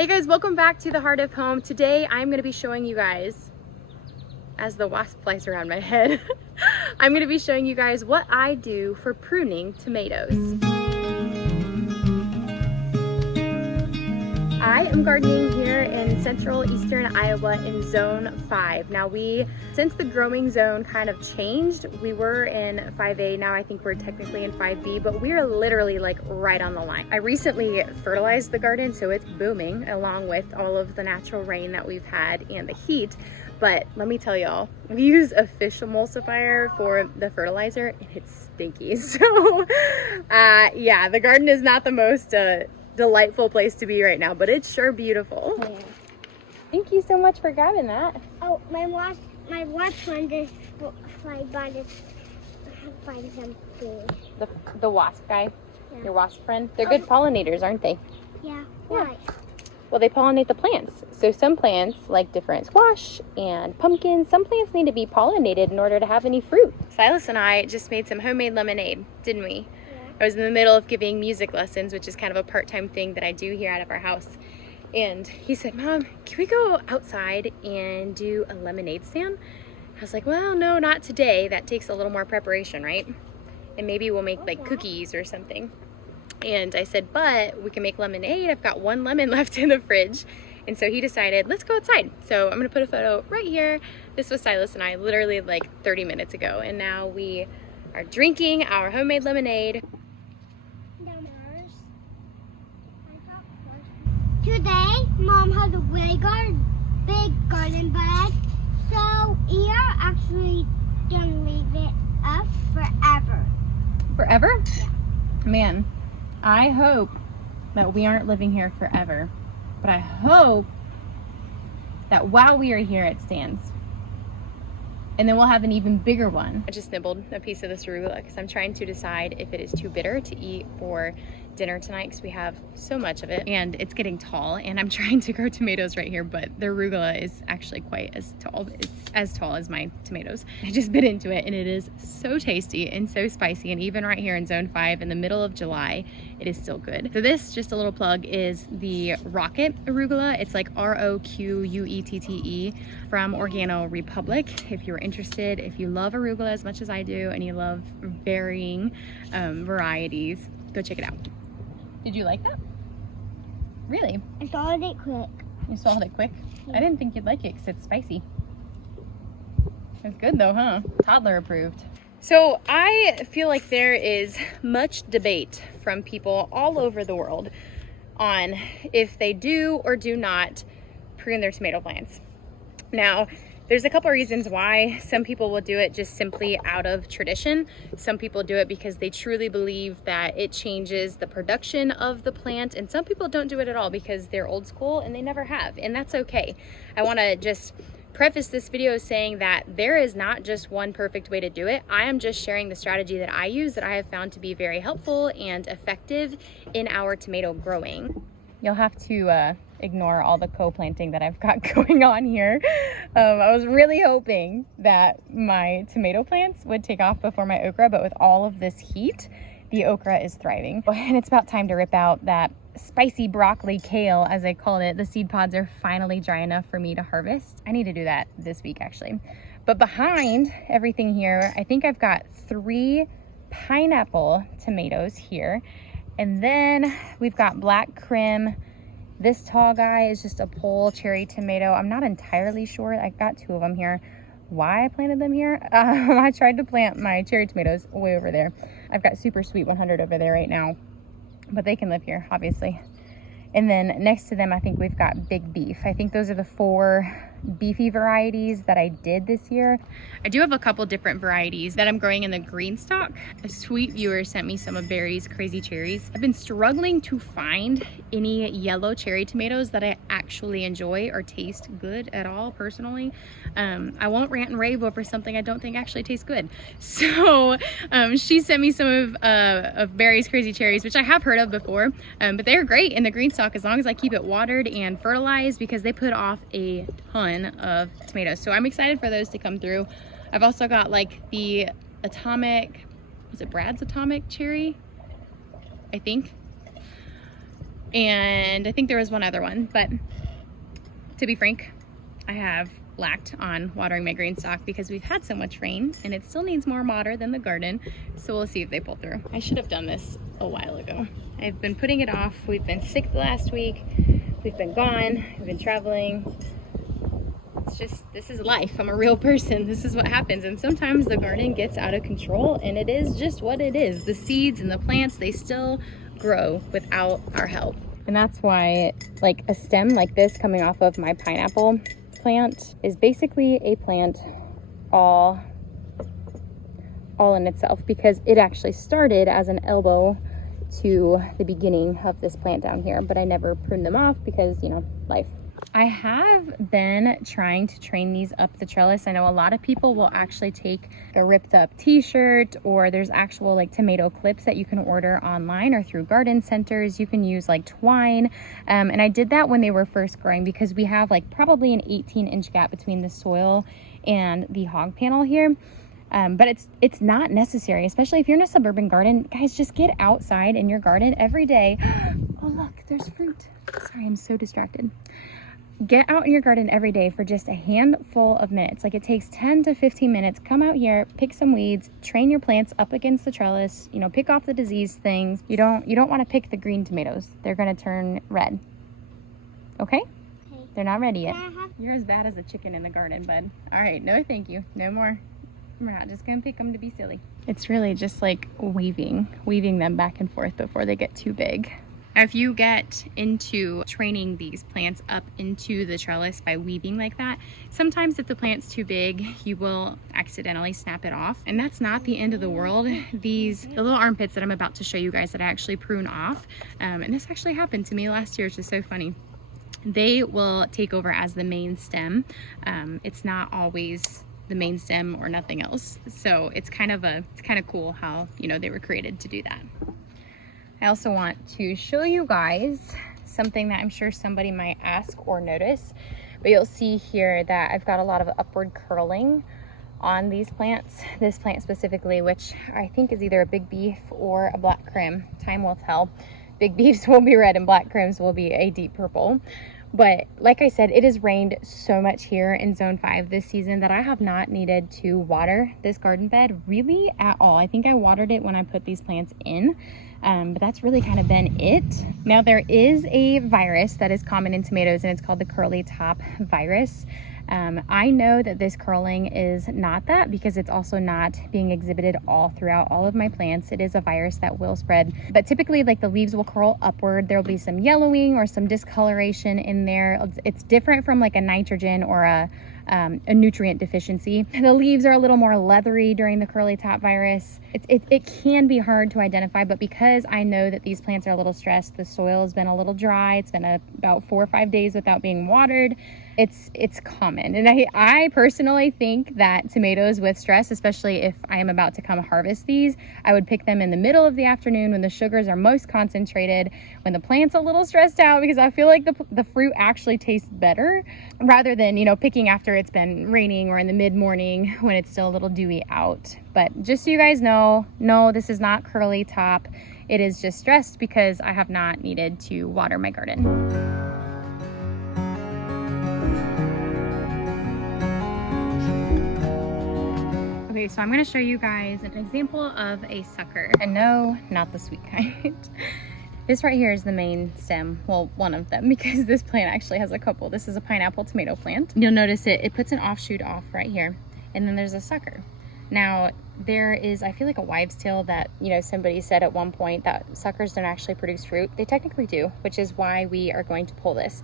Hey guys, welcome back to the Heart of Home. Today I'm going to be showing you guys, as the wasp flies around my head, I'm going to be showing you guys what I do for pruning tomatoes. I am gardening here in central eastern Iowa in zone 5. Now since the growing zone kind of changed, we were in 5A, now I think we're technically in 5B, but we're literally like right on the line. I recently fertilized the garden, so it's booming along with all of the natural rain that we've had and the heat. But let me tell y'all, we use a fish emulsifier for the fertilizer and it's stinky. So yeah, the garden is not the most delightful place to be right now, but it's sure beautiful. Yeah. Thank you so much for grabbing that. Oh, my wasp friend is find some food. The wasp guy, yeah. Your wasp friend. They're good pollinators, aren't they? Yeah. Why? Well, they pollinate the plants. So some plants, like different squash and pumpkins, some plants need to be pollinated in order to have any fruit. Silas and I just made some homemade lemonade, didn't we? I was in the middle of giving music lessons, which is kind of a part-time thing that I do here out of our house. And he said, Mom, can we go outside and do a lemonade stand? I was like, well, no, not today. That takes a little more preparation, right? And maybe we'll make like cookies or something. And I said, but we can make lemonade. I've got one lemon left in the fridge. And so he decided, let's go outside. So I'm gonna put a photo right here. This was Silas and I literally like 30 minutes ago. And now we are drinking our homemade lemonade. Today, Mom has a really big garden bed, so we are actually gonna leave it up forever. Forever? Yeah. Man, I hope that we aren't living here forever, but I hope that while we are here, it stands. And then we'll have an even bigger one. I just nibbled a piece of this arugula because I'm trying to decide if it is too bitter to eat for dinner tonight because we have so much of it and it's getting tall, and I'm trying to grow tomatoes right here, but the arugula is actually quite as tall. It's as tall as my tomatoes. I just bit into it and it is so tasty and so spicy, and even right here in zone 5 in the middle of July, it is still good. So this, just a little plug, is the Rocket arugula. It's like ROQUETTE from Organo Republic. If you're interested, if you love arugula as much as I do and you love varying varieties, go check it out. Did you like that? Really? I swallowed it quick. You swallowed it quick? Yeah. I didn't think you'd like it because it's spicy. It's good though, huh? Toddler approved. So I feel like there is much debate from people all over the world on if they do or do not prune their tomato plants. Now, there's a couple reasons why. Some people will do it just simply out of tradition. Some people do it because they truly believe that it changes the production of the plant. And some people don't do it at all because they're old school and they never have. And that's okay. I want to just preface this video saying that there is not just one perfect way to do it. I am just sharing the strategy that I use that I have found to be very helpful and effective in our tomato growing. You'll have to ignore all the co-planting that I've got going on here. I was really hoping that my tomato plants would take off before my okra, but with all of this heat, the okra is thriving. And it's about time to rip out that spicy broccoli kale, as I called it. The seed pods are finally dry enough for me to harvest. I need to do that this week, actually. But behind everything here, I think I've got 3 pineapple tomatoes here. And then we've got black Krim. This tall guy is just a pole cherry tomato. I'm not entirely sure. I got 2 of them here. Why I planted them here? I tried to plant my cherry tomatoes way over there. I've got Super Sweet 100 over there right now, but they can live here, obviously. And then next to them, I think we've got Big Beef. I think those are the 4 beefy varieties that I did this year. I do have a couple different varieties that I'm growing in the green stock. A sweet viewer sent me some of Barry's Crazy Cherries. I've been struggling to find any yellow cherry tomatoes that I actually enjoy or taste good at all, personally. I won't rant and rave over something I don't think actually tastes good. So she sent me some of Barry's Crazy Cherries, which I have heard of before, but they're great in the green stock as long as I keep it watered and fertilized, because they put off a ton of tomatoes. So I'm excited for those to come through. I've also got like the Atomic, was it Brad's Atomic Cherry? I think. and I think there was one other one, but to be frank, I have lacked on watering my green stock because we've had so much rain and it still needs more water than the garden. So we'll see if they pull through. I should have done this a while ago. I've been putting it off. We've been sick the last week. We've been gone. We've been traveling. It's just, this is life. I'm a real person. This is what happens. And sometimes the garden gets out of control and it is just what it is. The seeds and the plants, they still grow without our help. And that's why like a stem like this coming off of my pineapple plant is basically a plant all in itself, because it actually started as an elbow to the beginning of this plant down here, but I never pruned them off because, you know, life. I have been trying to train these up the trellis. I know a lot of people will actually take a ripped up t-shirt, or there's actual like tomato clips that you can order online or through garden centers. You can use like twine. And I did that when they were first growing because we have like probably an 18-inch gap between the soil and the hog panel here. But it's not necessary, especially if you're in a suburban garden. Guys, just get outside in your garden every day. Oh, look, there's fruit. Sorry, I'm so distracted. Get out in your garden every day for just a handful of minutes. Like it takes 10 to 15 minutes. Come out here, pick some weeds, train your plants up against the trellis, you know, pick off the disease things. You don't want to pick the green tomatoes. They're going to turn red. Okay? They're not ready yet. You're as bad as a chicken in the garden, bud. All right, no thank you. No more. We're not just going to pick them to be silly. It's really just like weaving them back and forth before they get too big. If you get into training these plants up into the trellis by weaving like that, sometimes if the plant's too big, you will accidentally snap it off. And that's not the end of the world. The little armpits that I'm about to show you guys that I actually prune off, and this actually happened to me last year, which is so funny. They will take over as the main stem. It's not always the main stem or nothing else. So it's kind of cool how, you know, they were created to do that. I also want to show you guys something that I'm sure somebody might ask or notice, but you'll see here that I've got a lot of upward curling on these plants, this plant specifically, which I think is either a big beef or a black crim. Time will tell. Big beefs will be red and black crims will be a deep purple. But like I said, it has rained so much here in zone 5 this season that I have not needed to water this garden bed really at all. I think I watered it when I put these plants in, but that's really kind of been it. Now there is a virus that is common in tomatoes and it's called the curly top virus. I know that this curling is not that because it's also not being exhibited all throughout all of my plants. It is a virus that will spread, but typically like the leaves will curl upward. There'll be some yellowing or some discoloration in there. It's different from like a nitrogen or a nutrient deficiency. The leaves are a little more leathery during the curly top virus. It can be hard to identify, but because I know that these plants are a little stressed, the soil has been a little dry, it's been about 4 or 5 days without being watered, it's common. And I personally think that tomatoes with stress, especially if I am about to come harvest these, I would pick them in the middle of the afternoon when the sugars are most concentrated, when the plant's a little stressed out, because I feel like the fruit actually tastes better rather than, you know, picking after it's been raining or in the mid-morning when it's still a little dewy out. But just so you guys know, no, this is not curly top. It is just stressed because I have not needed to water my garden. Okay, so I'm going to show you guys an example of a sucker. And no, not the sweet kind. This right here is the main stem, well, one of them, because this plant actually has a couple. This is a pineapple tomato plant. You'll notice it puts an offshoot off right here, and then there's a sucker. Now, there is, I feel like a wives' tale that, you know, somebody said at one point that suckers don't actually produce fruit. They technically do, which is why we are going to pull this.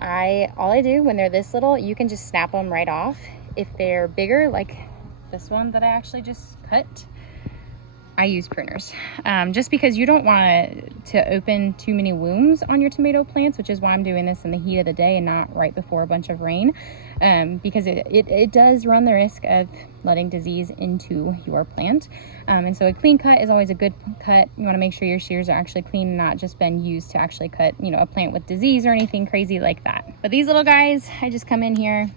All I do when they're this little, you can just snap them right off. If they're bigger, like this one that I actually just cut, I use pruners, just because you don't want to open too many wounds on your tomato plants, which is why I'm doing this in the heat of the day and not right before a bunch of rain, because it does run the risk of letting disease into your plant. And so a clean cut is always a good cut. You want to make sure your shears are actually clean and not just been used to actually cut, you know, a plant with disease or anything crazy like that. But these little guys, I just come in here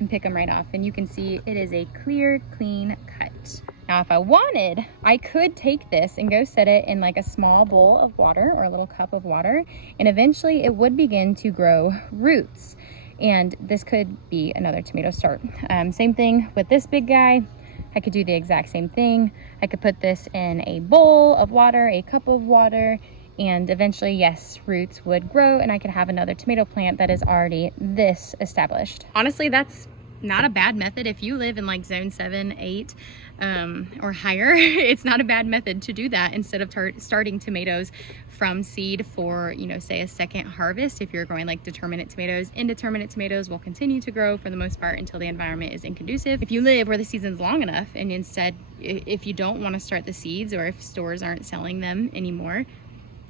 and pick them right off, and you can see it is a clear, clean cut. Now, if I wanted, I could take this and go set it in like a small bowl of water or a little cup of water, and eventually it would begin to grow roots. And this could be another tomato start. Same thing with this big guy. I could do the exact same thing. I could put this in a bowl of water, a cup of water, and eventually, yes, roots would grow and I could have another tomato plant that is already this established. Honestly, that's not a bad method if you live in like zone 7, 8, or higher. It's not a bad method to do that instead of starting tomatoes from seed for, you know, say a second harvest. If you're growing like determinate tomatoes, indeterminate tomatoes will continue to grow for the most part until the environment is inconducive. If you live where the season's long enough, and instead, if you don't want to start the seeds, or if stores aren't selling them anymore,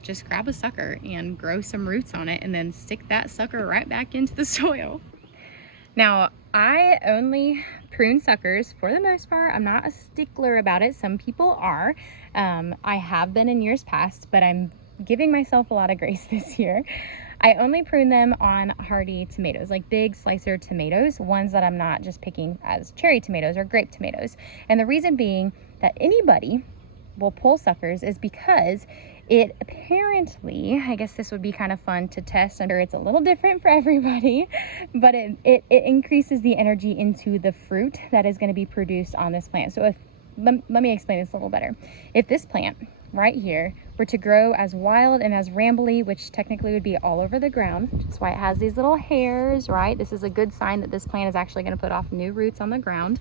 just grab a sucker and grow some roots on it and then stick that sucker right back into the soil. Now, I only prune suckers for the most part. I'm not a stickler about it. Some people are. I have been in years past, but I'm giving myself a lot of grace this year. I only prune them on hardy tomatoes, like big slicer tomatoes, ones that I'm not just picking as cherry tomatoes or grape tomatoes. And the reason being that anybody will pull suckers is because it apparently, I guess this would be kind of fun to test. I'm sure it's a little different for everybody, but it increases the energy into the fruit that is going to be produced on this plant. So let me explain this a little better. If this plant right here were to grow as wild and as rambly, which technically would be all over the ground, that's why it has these little hairs, right? This is a good sign that this plant is actually going to put off new roots on the ground.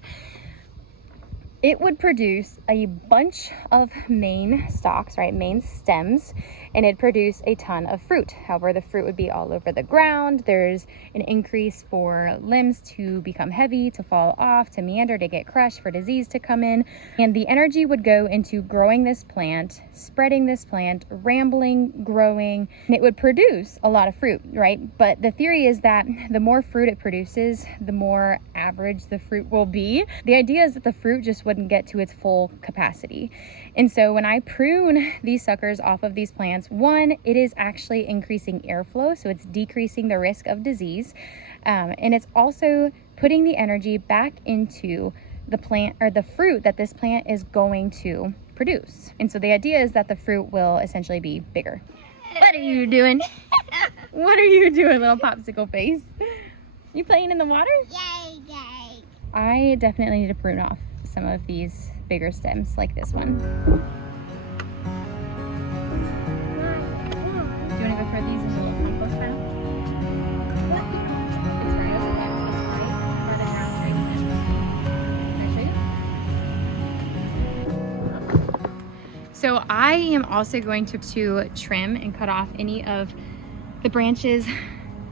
It would produce a bunch of main stalks, right, main stems, and it'd produce a ton of fruit. However, the fruit would be all over the ground. There's an increase for limbs to become heavy, to fall off, to meander, to get crushed, for disease to come in. And the energy would go into growing this plant, spreading this plant, rambling, growing, and it would produce a lot of fruit, right? But the theory is that the more fruit it produces, the more average the fruit will be. The idea is that the fruit just wouldn't get to its full capacity. And so when I prune these suckers off of these plants, one, it is actually increasing airflow, so it's decreasing the risk of disease, and it's also putting the energy back into the plant, or the fruit that this plant is going to produce. And so the idea is that the fruit will essentially be bigger. What are you doing? What are you doing, little popsicle face? You playing in the water? Yay, yay. I definitely need to prune off some of these bigger stems like this one. Do you want to go throw these in the little compost pile? It's right over there. It's right where the ground tree is. Can I show you? So I am also going to trim and cut off any of the branches,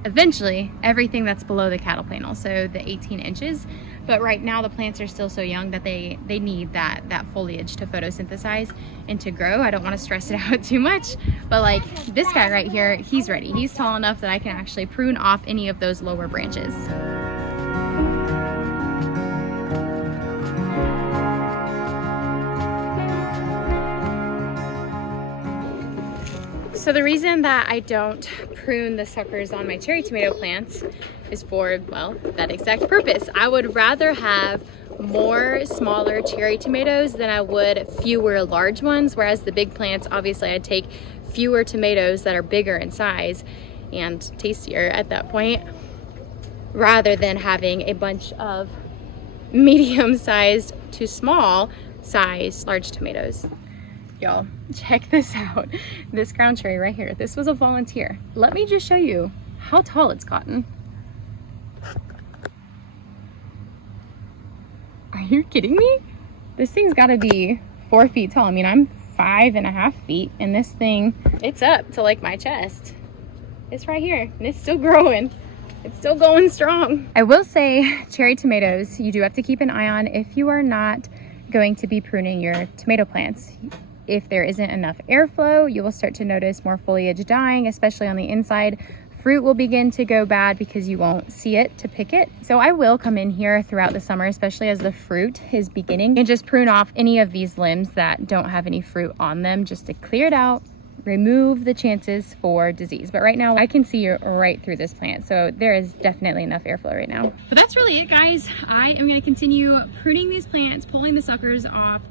eventually everything that's below the cattle panel, so the 18 inches. But right now the plants are still so young that they need that foliage to photosynthesize and to grow. I don't want to stress it out too much, but like this guy right here, he's ready. He's tall enough that I can actually prune off any of those lower branches. So the reason that I don't prune the suckers on my cherry tomato plants is for, well, that exact purpose. I would rather have more smaller cherry tomatoes than I would fewer large ones, whereas the big plants, obviously I'd take fewer tomatoes that are bigger in size and tastier at that point, rather than having a bunch of medium-sized to small-sized large tomatoes. Y'all, check this out. This ground cherry right here, this was a volunteer. Let me just show you how tall it's gotten. Are you kidding me? This thing's gotta be 4 feet tall. I mean, I'm 5.5 feet, and this thing, it's up to like my chest. It's right here, and it's still growing. It's still going strong. I will say, cherry tomatoes, you do have to keep an eye on if you are not going to be pruning your tomato plants. If there isn't enough airflow, you will start to notice more foliage dying, especially on the inside. Fruit will begin to go bad because you won't see it to pick it. So I will come in here throughout the summer, especially as the fruit is beginning, and just prune off any of these limbs that don't have any fruit on them, just to clear it out, remove the chances for disease. But right now I can see right through this plant, so there is definitely enough airflow right now. But that's really it, guys. I am going to continue pruning these plants, pulling the suckers off,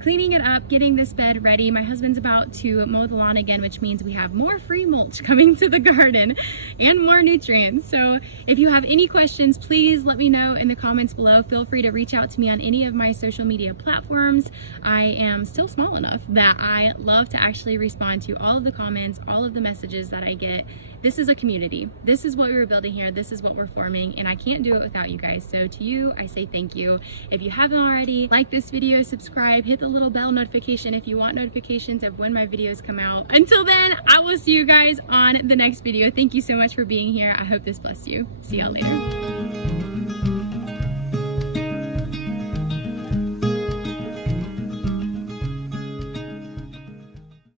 cleaning it up, getting this bed ready. My husband's about to mow the lawn again, which means we have more free mulch coming to the garden and more nutrients. So if you have any questions, please let me know in the comments below. Feel free to reach out to me on any of my social media platforms. I am still small enough that I love to actually respond to all of the comments, all of the messages that I get. This is a community. This is what we were building here. This is what we're forming, and I can't do it without you guys. So to you, I say thank you. If you haven't already, like this video, subscribe, hit the little bell notification if you want notifications of when my videos come out. Until then, I will see you guys on the next video. Thank you so much for being here. I hope this blessed you. See y'all later.